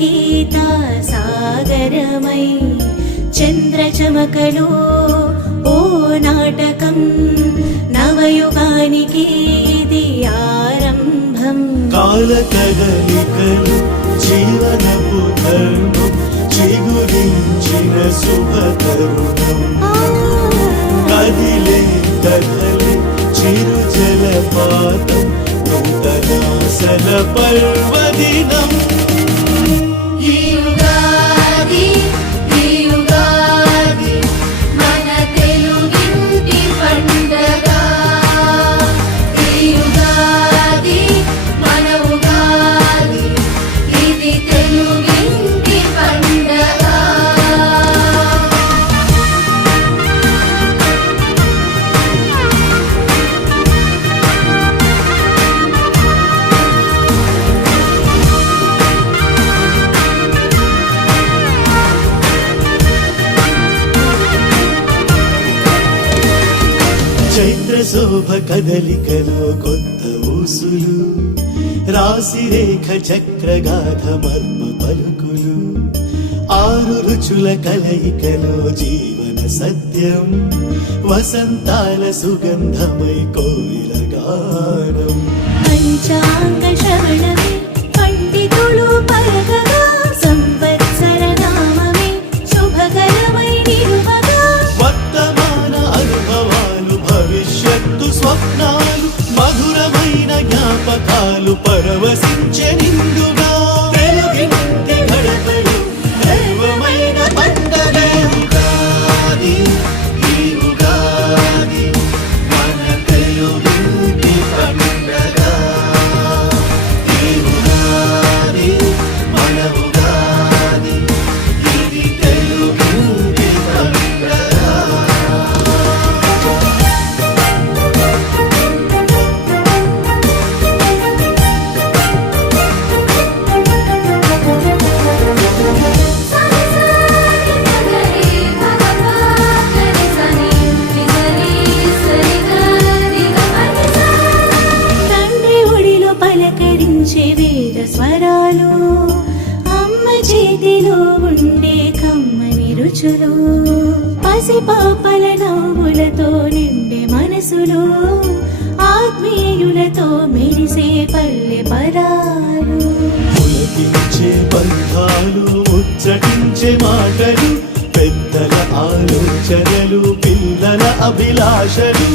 గీతా సాగరమై చంద్రచమకలో ఓ నాటకం నవయుగానికి ఇది ఆరంభం. కాల కదలికలు జీవనపు ధర్మం చిగురించిన శుభతరుణం. కదిలే కదలి చిరు జలపాతం నూతనాసల పర్వదినం. చైత్ర శోభ కదలికలో కొత్త ఊసులు రాశి రేఖ చక్రగాథ మర్మ పలుకులు. ఆరు రుచుల కలయికలో జీవన సత్యం వసంతాల సుగంధమై కోయిల గానం. పంచాంగ శ్రవణమే పండితులు పలకగా సంవత్సర నామమే శుభకరమై నిలువగా. వర్తమాన అనుభవాలు భవిష్యత్తు స్వప్నాలు మధురమైన జ్ఞాపకాలు పరవశించే నిండుగా. తెలుగింటి గడపలు దైవమైన పండగ ఉగాది. ఈ ఉగాది మన తెలుగింటి పండగ. ఈ ఉగాది మన ఉగాది ఇది తెలుగింటి పండగ. పలకరించే వేద స్వరాలు అమ్మ చేతిలో ఉండే కమ్మని రుచులు. పసిపాపల నవ్వులతో నిండే మనసులు ఆత్మీయులతో మెరిసే పల్లె పరాలు. పులకించే బంధాలు ముచ్చటించే మాటలు పెద్దల ఆలోచనలు పిల్లల అభిలాషలు.